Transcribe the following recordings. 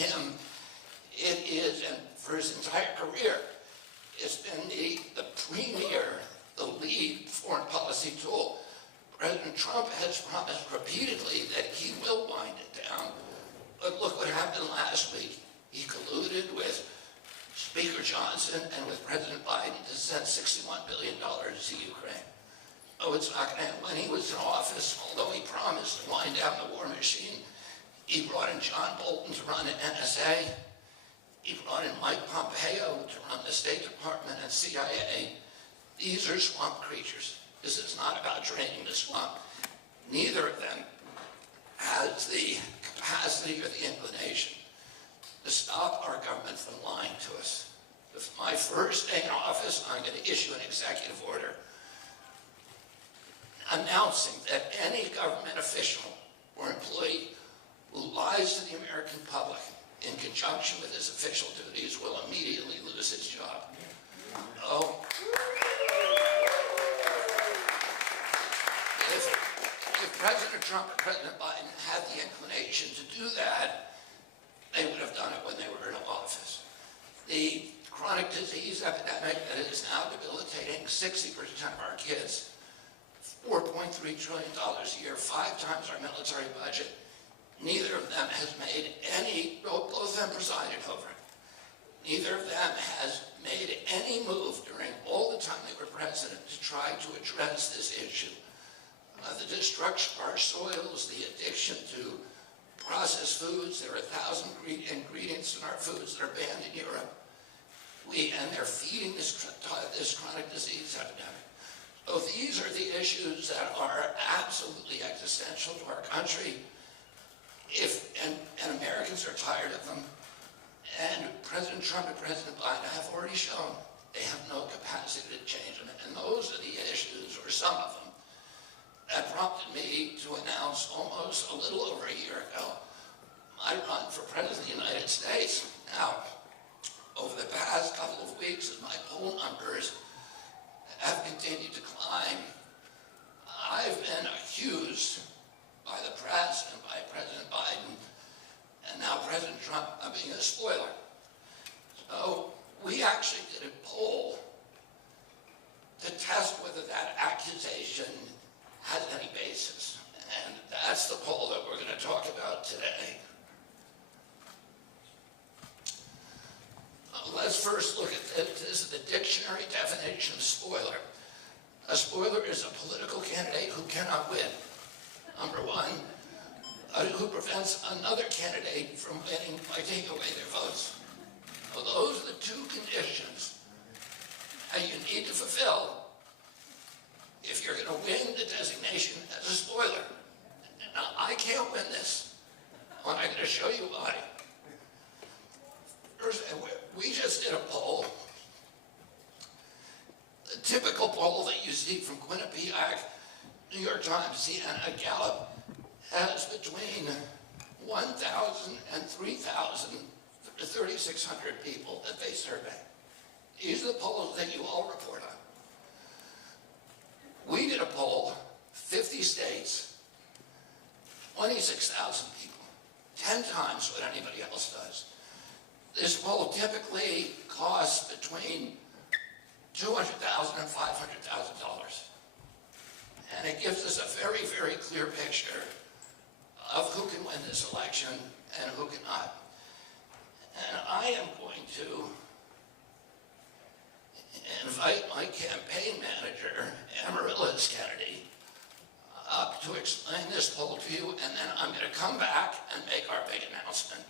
him, it is, and for his entire career, it's been the premier, the lead foreign policy tool. President Trump has promised repeatedly that he will wind it down. But look what happened last week. He colluded with Speaker Johnson and with President Biden to send $61 billion to Ukraine. Oh, it's not going to end. When he was in office, although he promised to wind down the war machine, he brought in John Bolton to run the NSA. He brought in Mike Pompeo to run the State Department and CIA. These are swamp creatures. This is not about draining the swamp. Neither of them has the capacity or the inclination to stop our government from lying to us. If my first day in office, I'm going to issue an executive order announcing that any government official or employee who lies to the American public in conjunction with his official duties will immediately lose his job. Oh. If President Trump or President Biden had the inclination to do that, they would have done it when they were in office. The chronic disease epidemic that is now debilitating 60% of our kids, $4.3 trillion a year, 5 times our military budget. Neither of them has made any, both of them presided over it. Neither of them has made any move during all the time they were president to try to address this issue. The destruction of our soils, the addiction to processed foods. There are 1,000 ingredients in our foods that are banned in Europe. And they're feeding this chronic disease epidemic. So these are the issues that are absolutely existential to our country. And Americans are tired of them. And President Trump and President Biden have already shown they have no capacity to change them. And those are the issues, or some of them, that prompted me to announce almost a little over a year ago my run for President of the United States. Now, over the past couple of weeks, as my poll numbers have continued to climb, I've been accused by the press and by President Biden, and now President Trump, of being a spoiler. So we actually did a poll to test whether that accusation has any basis. And that's the poll that we're going to talk about today. Let's first look at this. This is the dictionary definition of spoiler. A spoiler is a political candidate who cannot win. Number one, who prevents another candidate from winning by taking away their votes. Well, those are the two conditions that you need to fulfill if you're going to win the designation as a spoiler. Now, I can't win this. I'm going to show you why. First, we just did a poll. The typical poll that you see from Quinnipiac, New York Times, CNN, Gallup, has between 1,000 and 3,000, 3,600 people that they survey. These are the polls that you all report on. We did a poll, 50 states, 26,000 people, 10 times what anybody else does. This poll typically costs between $200,000 and $500,000. And it gives us a very, very clear picture of who can win this election and who cannot. And I am going to invite my campaign manager, Amaryllis Kennedy, up to explain this poll to you, and then I'm going to come back and make our big announcement.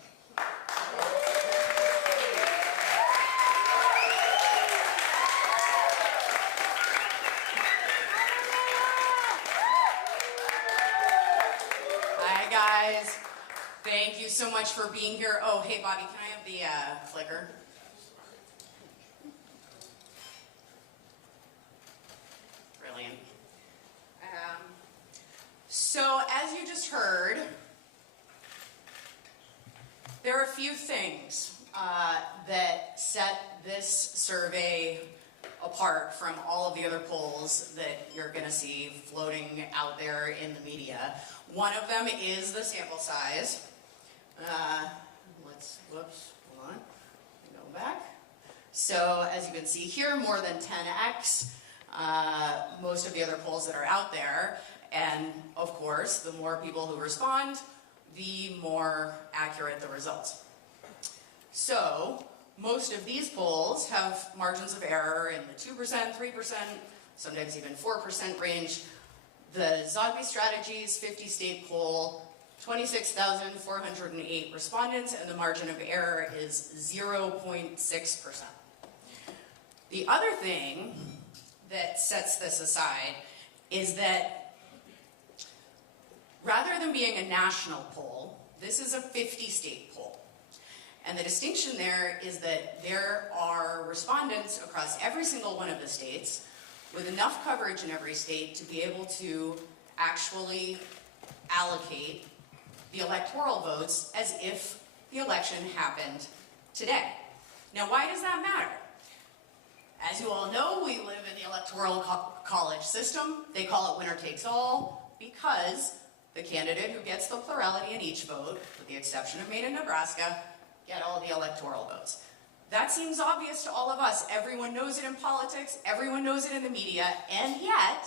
Hi, guys. Thank you so much for being here. Oh, hey, Bobby, can I have the clicker? Brilliant. So, as you just heard, there are a few things that set this survey apart from all of the other polls that you're going to see floating out there in the media. One of them is the sample size. Let's So as you can see here, more than 10x most of the other polls that are out there. And of course, the more people who respond, the more accurate the results. So most of these polls have margins of error in the 2%, 3%, sometimes even 4% range. The Zogby Strategies 50-state poll, 26,408 respondents, and the margin of error is 0.6%. The other thing that sets this aside is that rather than being a national poll, this is a 50-state poll. And the distinction there is that there are respondents across every single one of the states with enough coverage in every state to be able to actually allocate the electoral votes as if the election happened today. Now, why does that matter? As you all know, we live in the electoral college system. They call it winner takes all because the candidate who gets the plurality in each vote, with the exception of Maine and Nebraska, get all the electoral votes. That seems obvious to all of us. Everyone knows it in politics, everyone knows it in the media, and yet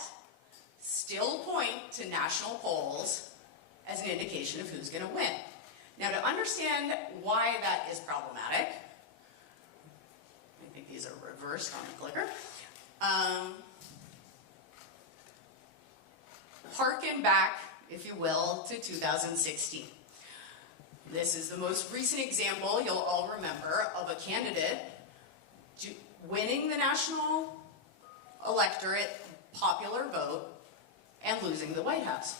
still point to national polls as an indication of who's going to win. Now, to understand why that is problematic, I think these are reversed on the clicker. Harken back, if you will, to 2016. This is the most recent example you'll all remember of a candidate winning the national electorate popular vote and losing the White House.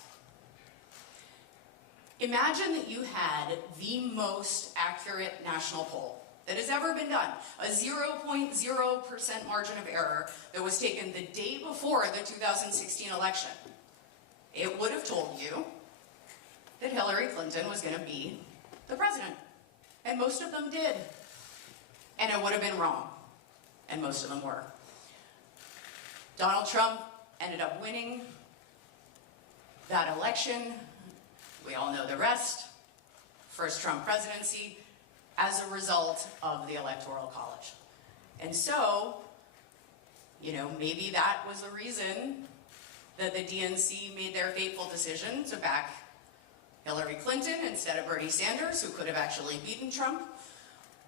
Imagine that you had the most accurate national poll that has ever been done, a 0.0% margin of error that was taken the day before the 2016 election. It would have told you that Hillary Clinton was going to be the president, and most of them did. And it would have been wrong, and most of them were. Donald Trump ended up winning that election. We all know the rest. First Trump presidency as a result of the Electoral College. And so, maybe that was the reason that the DNC made their fateful decision to back Hillary Clinton instead of Bernie Sanders, who could have actually beaten Trump.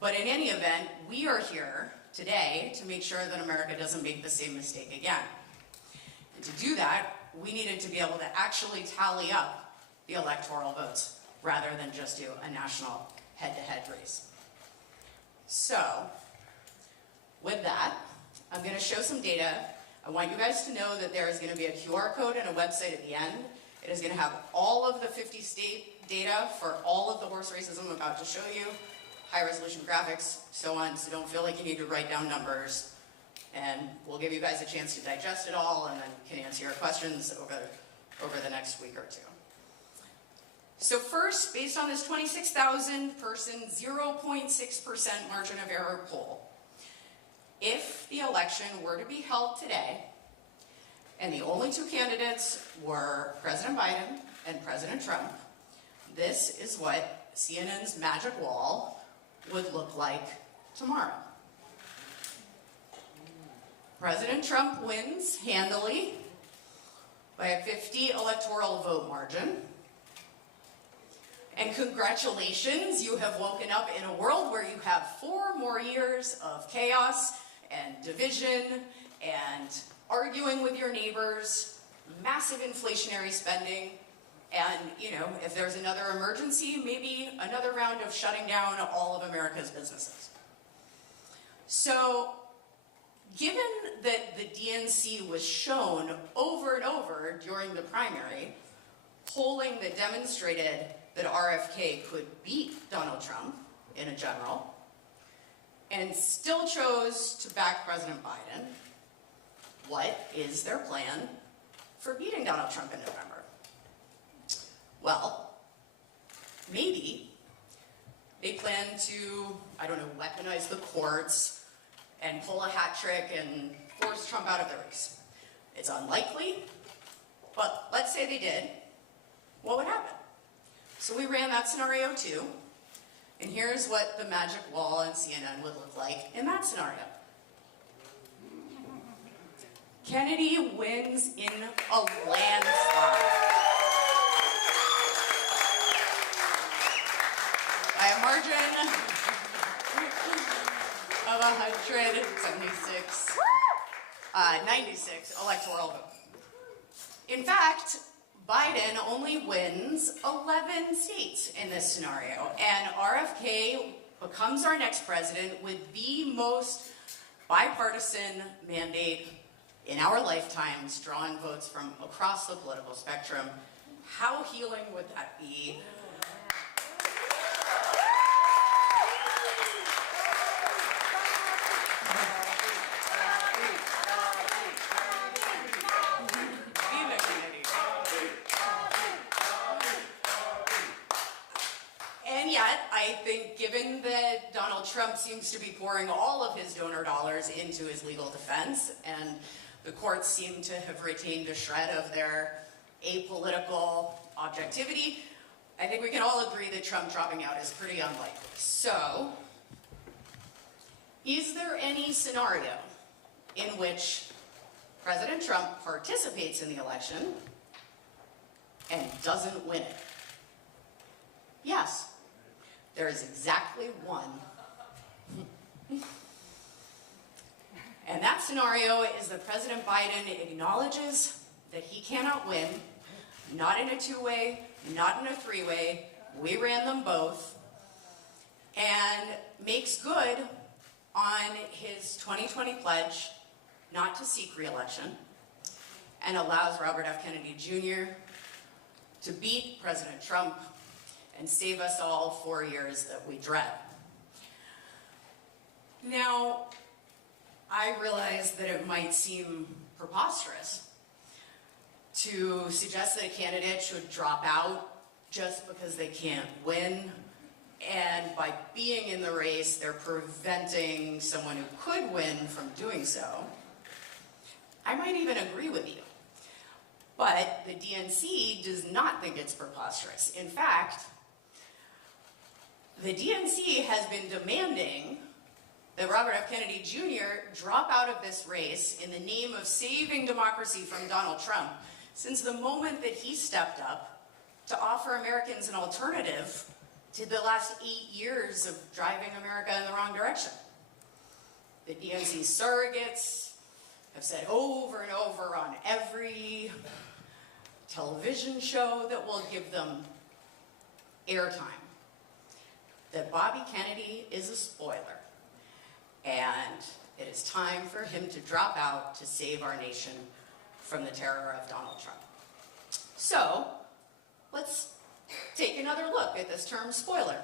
But in any event, we are here today to make sure that America doesn't make the same mistake again. And to do that, we needed to be able to actually tally up the electoral votes rather than just do a national head-to-head race. So, with that, I'm going to show some data. I want you guys to know that there is going to be a QR code and a website at the end. It is going to have all of the 50-state data for all of the horse races I'm about to show you, high-resolution graphics, so on, so don't feel like you need to write down numbers. And we'll give you guys a chance to digest it all and then can answer your questions over the next week or two. So first, based on this 26,000 person, 0.6% margin of error poll, if the election were to be held today, and the only two candidates were President Biden and President Trump, this is what CNN's magic wall would look like tomorrow. President Trump wins handily by a 50 electoral vote margin. And congratulations, you have woken up in a world where you have 4 more years of chaos and division and arguing with your neighbors, massive inflationary spending, and, if there's another emergency, maybe another round of shutting down all of America's businesses. So, given that the DNC was shown over and over during the primary, polling that demonstrated that RFK could beat Donald Trump in a general, and still chose to back President Biden, what is their plan for beating Donald Trump in November? Well, maybe they plan to, weaponize the courts and pull a hat trick and force Trump out of the race. It's unlikely, but let's say they did. What would happen? So we ran that scenario too, and here's what the magic wall in CNN would look like in that scenario. Kennedy wins in a landslide. By a margin of 176, 96 electoral vote. In fact, Biden only wins 11 states in this scenario, and RFK becomes our next president with the most bipartisan mandate in our lifetimes, drawing votes from across the political spectrum. How healing would that be? And yet, I think given that Donald Trump seems to be pouring all of his donor dollars into his legal defense, and the courts seem to have retained a shred of their apolitical objectivity, I think we can all agree that Trump dropping out is pretty unlikely. So, is there any scenario in which President Trump participates in the election and doesn't win it? Yes, there is exactly one. And that scenario is that President Biden acknowledges that he cannot win, not in a two-way, not in a three-way. We ran them both, and makes good on his 2020 pledge not to seek re-election, and allows Robert F. Kennedy Jr. to beat President Trump and save us all 4 years that we dread. Now, I realize that it might seem preposterous to suggest that a candidate should drop out just because they can't win, and by being in the race, they're preventing someone who could win from doing so. I might even agree with you. But the DNC does not think it's preposterous. In fact, the DNC has been demanding that Robert F. Kennedy Jr. drop out of this race in the name of saving democracy from Donald Trump since the moment that he stepped up to offer Americans an alternative to the last 8 years of driving America in the wrong direction. The DNC surrogates have said over and over on every television show that will give them airtime that Bobby Kennedy is a spoiler, and it is time for him to drop out to save our nation from the terror of Donald Trump. So, let's take another look at this term spoiler.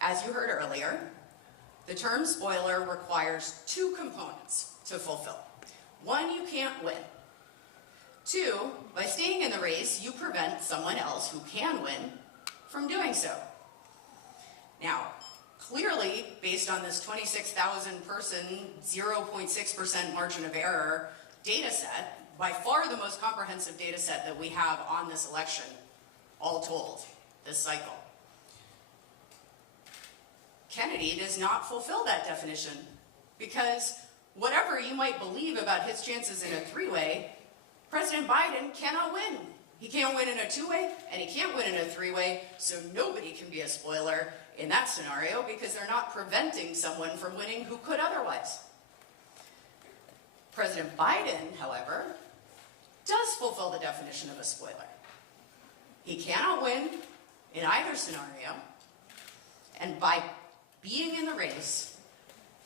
As you heard earlier, the term spoiler requires two components to fulfill. One, you can't win. Two, by staying in the race, you prevent someone else who can win from doing so. Now, clearly, based on this 26,000 person, 0.6% margin of error data set, by far the most comprehensive data set that we have on this election, all told, this cycle, Kennedy does not fulfill that definition, because whatever you might believe about his chances in a three-way, President Biden cannot win. He can't win in a two-way, and he can't win in a three-way, so nobody can be a spoiler in that scenario because they're not preventing someone from winning who could otherwise. President Biden, however, does fulfill the definition of a spoiler. He cannot win in either scenario, and by being in the race,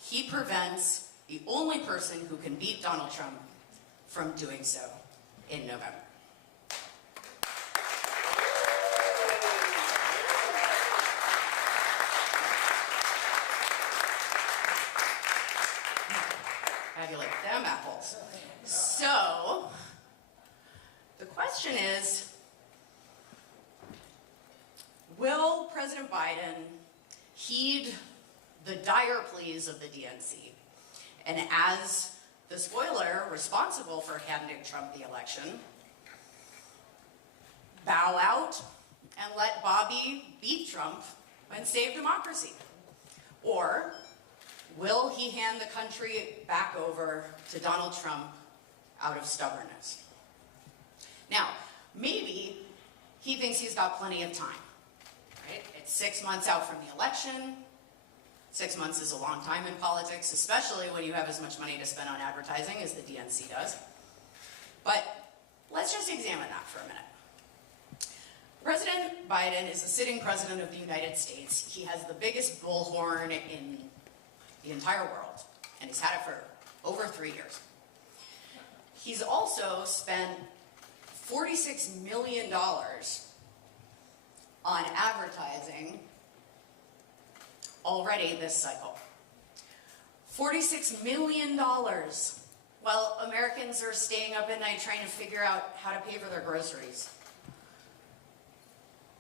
he prevents the only person who can beat Donald Trump from doing so in November. How do you like them apples? So, the question is, will President Biden heed the dire pleas of the DNC, and as the spoiler responsible for handing Trump the election, bow out and let Bobby beat Trump and save democracy? Or Will he hand the country back over to Donald Trump out of stubbornness? Now, maybe he thinks he's got plenty of time, right? It's 6 months out from the election. 6 months is a long time in politics, especially when you have as much money to spend on advertising as the DNC does. But let's just examine that for a minute. President Biden is the sitting president of the United States. He has the biggest bullhorn in the entire world, and he's had it for over 3 years. He's also spent $46 million on advertising already this cycle. $46 million while Americans are staying up at night trying to figure out how to pay for their groceries.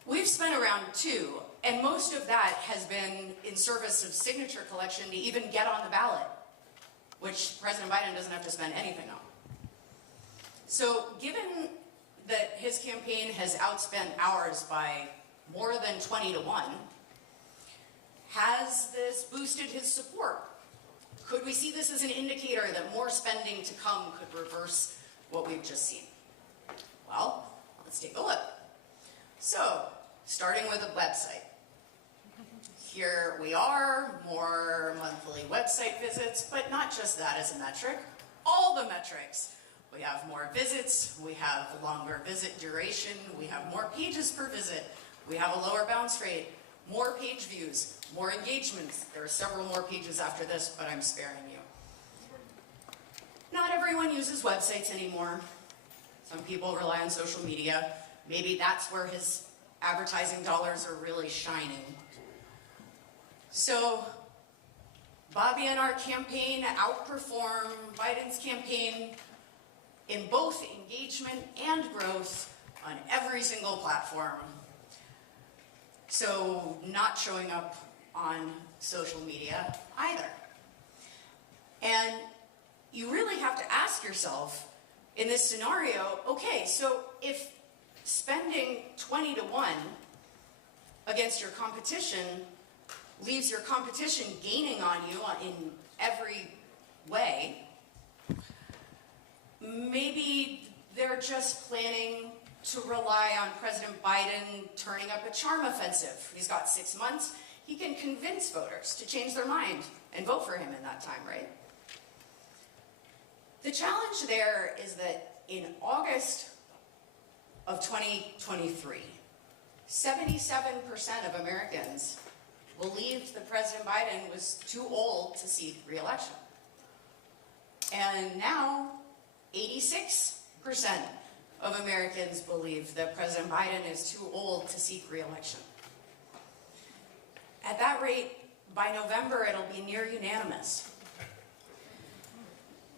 We've spent around $2 million, and most of that has been in service of signature collection to even get on the ballot, which President Biden doesn't have to spend anything on. So given that his campaign has outspent ours by more than 20 to 1, has this boosted his support? Could we see this as an indicator that more spending to come could reverse what we've just seen? Well, let's take a look. So, starting with a website. Here we are, more monthly website visits, but not just that as a metric, all the metrics. We have more visits, we have longer visit duration, we have more pages per visit, we have a lower bounce rate, more page views, more engagements. There are several more pages after this, but I'm sparing you. Not everyone uses websites anymore. Some people rely on social media. Maybe that's where his advertising dollars are really shining. So, Bobby and our campaign outperform Biden's campaign in both engagement and growth on every single platform. So, not showing up on social media either. And you really have to ask yourself, in this scenario, okay, so if spending 20 to 1 against your competition leaves your competition gaining on you in every way, maybe they're just planning to rely on President Biden turning up a charm offensive. He's got 6 months. He can convince voters to change their mind and vote for him in that time, right? The challenge there is that in August of 2023, 77% of Americans believed that President Biden was too old to seek re-election. And now, 86% of Americans believe that President Biden is too old to seek re-election. At that rate, by November, it'll be near unanimous.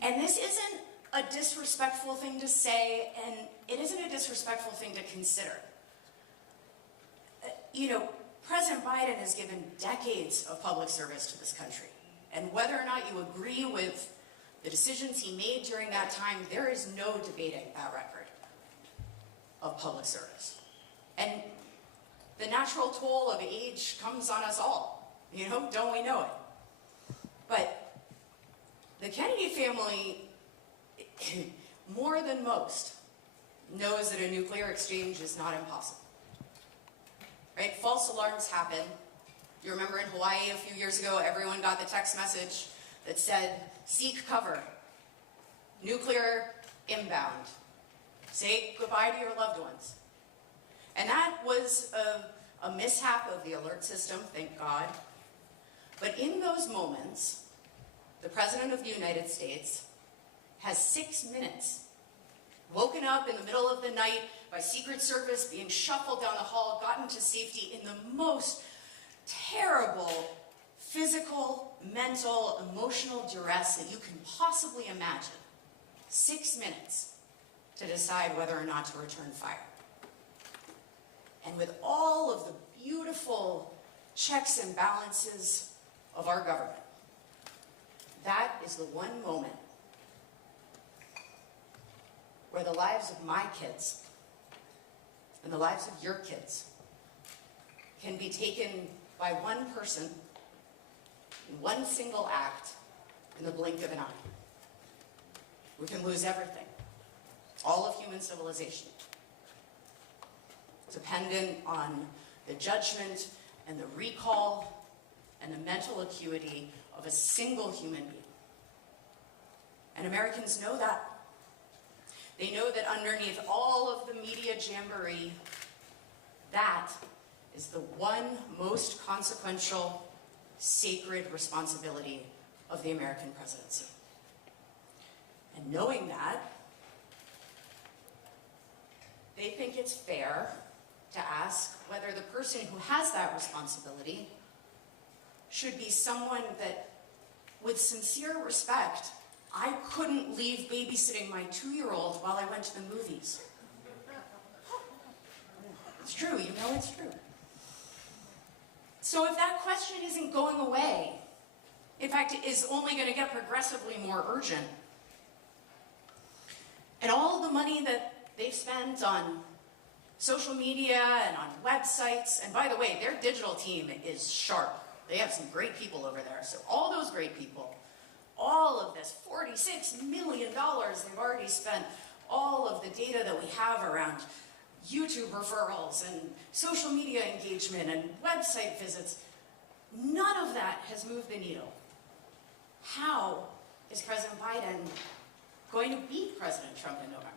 And this isn't a disrespectful thing to say, and it isn't a disrespectful thing to consider. You know, President Biden has given decades of public service to this country. And whether or not you agree with the decisions he made during that time, there is no debating that record of public service. And the natural toll of age comes on us all. You know, don't we know it? But the Kennedy family, more than most, knows that a nuclear exchange is not impossible. Right? False alarms happen. You remember in Hawaii a few years ago, everyone got the text message that said, seek cover, nuclear inbound, say goodbye to your loved ones. And that was a mishap of the alert system, thank God. But in those moments, the President of the United States has 6 minutes, woken up in the middle of the night by Secret Service, being shuffled down the hall, gotten to safety in the most terrible physical, mental, emotional duress that you can possibly imagine. 6 minutes to decide whether or not to return fire. And with all of the beautiful checks and balances of our government, that is the one moment where the lives of my kids and the lives of your kids can be taken by one person in one single act in the blink of an eye. We can lose everything, all of human civilization, dependent on the judgment and the recall and the mental acuity of a single human being. And Americans know that. They know that underneath all of the media jamboree, that is the one most consequential, sacred responsibility of the American presidency. And knowing that, they think it's fair to ask whether the person who has that responsibility should be someone that, with sincere respect, I couldn't leave babysitting my 2-year-old while I went to the movies. It's true, you know it's true. So if that question isn't going away, in fact, it is only going to get progressively more urgent, and all the money that they've spent on social media and on websites, and by the way, their digital team is sharp. They have some great people over there. So all those great people, all of this $46 million they've already spent, all of the data that we have around YouTube referrals and social media engagement and website visits, none of that has moved the needle. How is President Biden going to beat President Trump in November?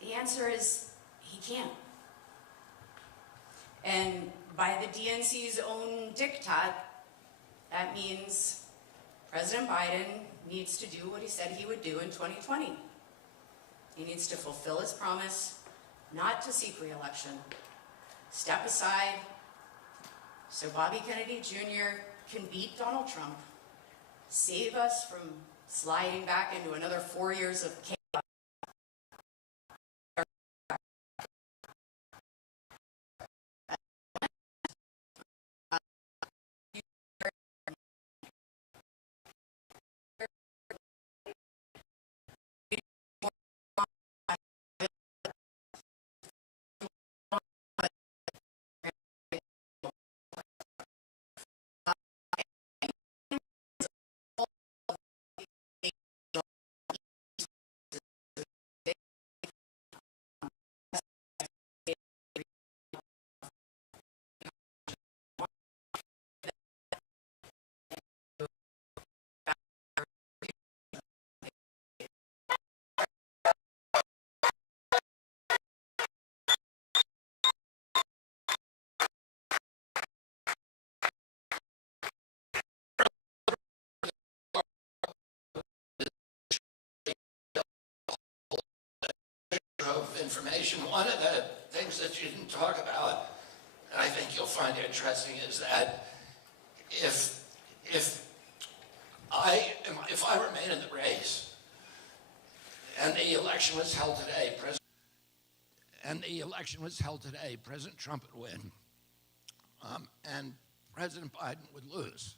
The answer is he can't. And by the DNC's own diktat, that means President Biden needs to do what he said he would do in 2020. He needs to fulfill his promise not to seek re-election, step aside so Bobby Kennedy Jr. can beat Donald Trump, save us from sliding back into another 4 years of chaos. Of information. One of the things that you didn't talk about, and I think you'll find interesting, is that if I remain in the race and the election was held today, President Trump would win, and President Biden would lose.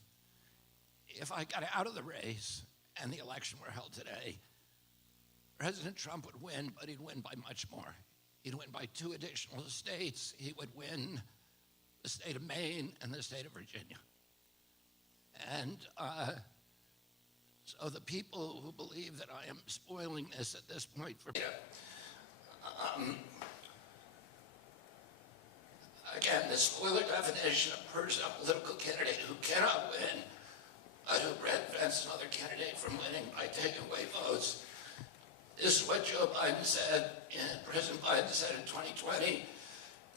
If I got out of the race and the election were held today, President Trump would win, but he'd win by much more. He'd win by 2 additional states. He would win the state of Maine and the state of Virginia. And so the people who believe that I am spoiling this at this point for again, the spoiler definition of person, a political candidate who cannot win, but who prevents another candidate from winning by taking away votes. This is what Joe Biden said, President Biden said in 2020.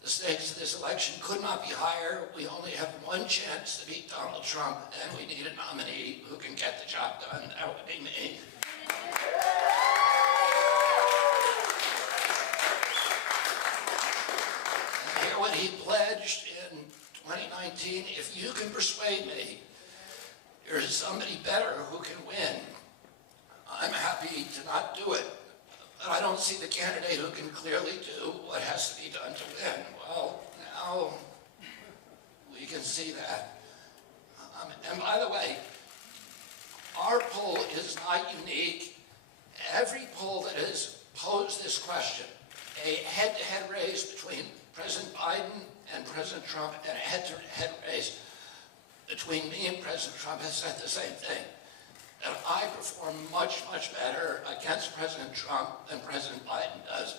The stakes of this election could not be higher. We only have one chance to beat Donald Trump, and we need a nominee who can get the job done. That would be me. And hear what he pledged in 2019. If you can persuade me there is somebody better who can win, I'm happy to not do it, but I don't see the candidate who can clearly do what has to be done to win. Well, now we can see that. And by the way, our poll is not unique. Every poll that has posed this question, a head-to-head race between President Biden and President Trump, and a head-to-head race between between me and President Trump has said the same thing. And I perform much, much better against President Trump than President Biden does.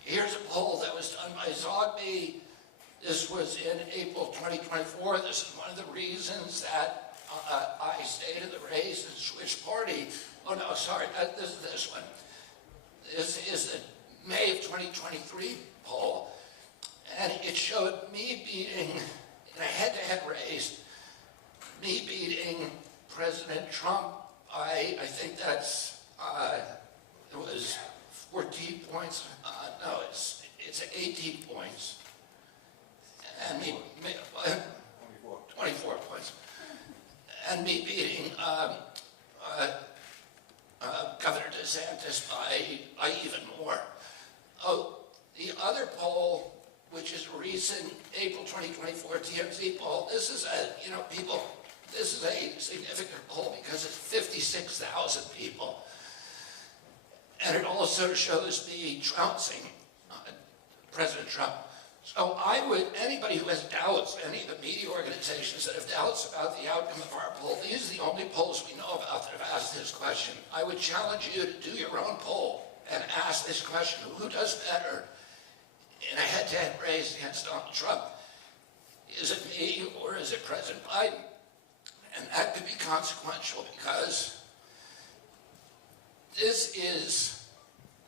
Here's a poll that was done by Zogby. This was in April 2024. This is one of the reasons that I stayed in the race and switched party. Oh no, sorry, this is this one. This is the May of 2023 poll. And it showed me beating, in a head-to-head race, me beating President Trump by, I think that's, it was 14 points. No, it's 18 points. And me, 24 points. And me beating Governor DeSantis by even more. Oh, the other poll, which is recent, April 2024 TMZ poll, this is this is a significant poll because it's 56,000 people. And it also shows me trouncing President Trump. So anybody who has doubts, any of the media organizations that have doubts about the outcome of our poll, these are the only polls we know about that have asked this question. I would challenge you to do your own poll and ask this question: who does better in a head-to-head race against Donald Trump? Is it me or is it President Biden? And that could be consequential because this is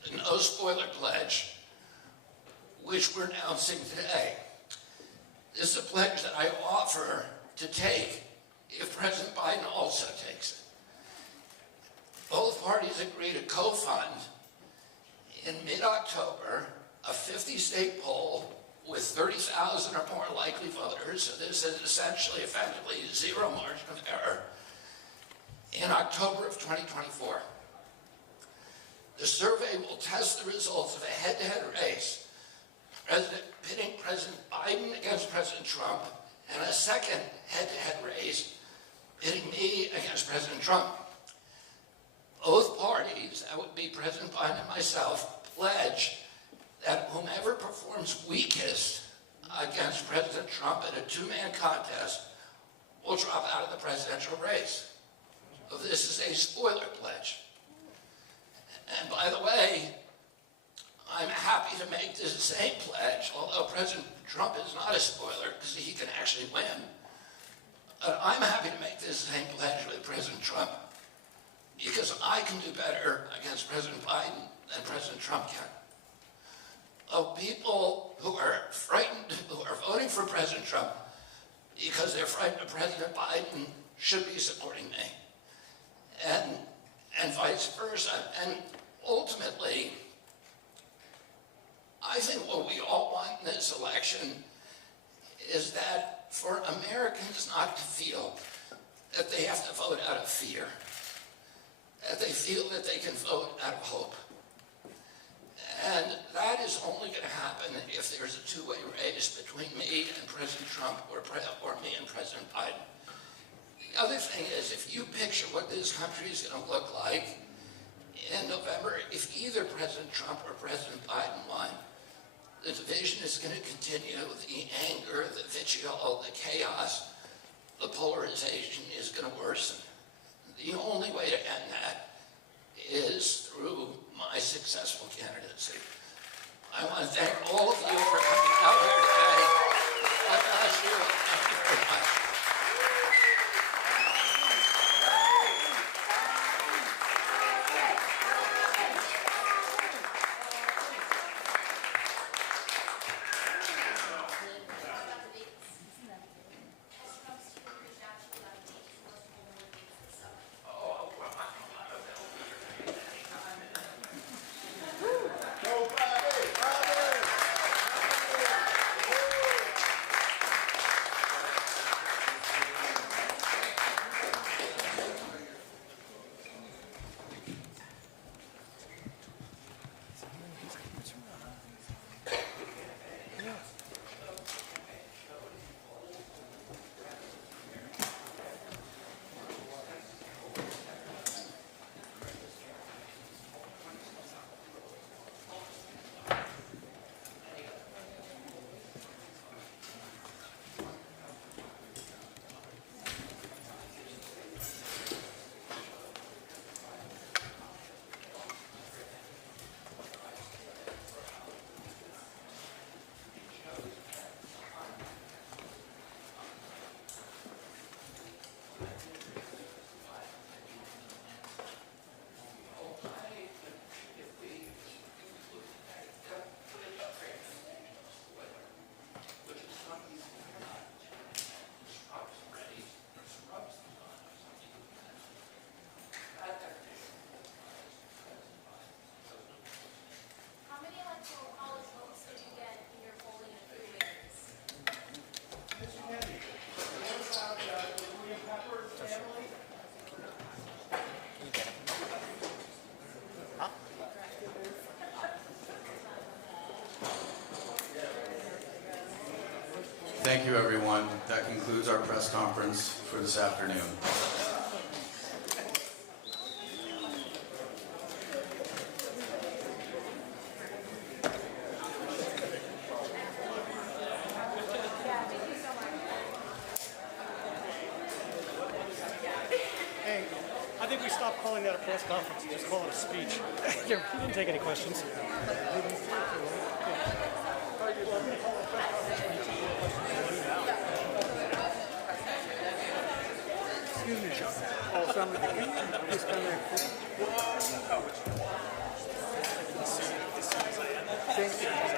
the no spoiler pledge, which we're announcing today. This is a pledge that I offer to take if President Biden also takes it. Both parties agree to co-fund in mid-October a 50-state poll with 30,000 or more likely voters, so this is essentially, effectively, zero margin of error, in October of 2024. The survey will test the results of a head-to-head race, pitting President Biden against President Trump, and a second head-to-head race pitting me against President Trump. Both parties, that would be President Biden and myself, pledge that whomever performs weakest against President Trump in a two-man contest will drop out of the presidential race. So this is a spoiler pledge. And by the way, I'm happy to make this same pledge, although President Trump is not a spoiler because he can actually win. I'm happy to make this same pledge with President Trump because I can do better against President Biden than President Trump can. People who are frightened, who are voting for President Trump because they're frightened of President Biden should be supporting me. And vice versa. And ultimately, I think what we all want in this election is that for Americans not to feel that they have to vote out of fear, that they feel that they can vote out of hope. And that is only going to happen if there's a two-way race between me and President Trump or me and President Biden. The other thing is, if you picture what this country is going to look like in November, if either President Trump or President Biden won, the division is going to continue, the anger, the vitriol, the chaos, the polarization is going to worsen. The only way to end that is through my successful candidacy. I want to thank all of you for coming out here today. God bless you. Thank you very much. Thank you, everyone. That concludes our press conference for this afternoon. Hey, I think we stopped calling that a press conference and just call it a speech. He didn't take any questions. Excuse me, Sean. Oh, somebody, can you just come here? Thank you.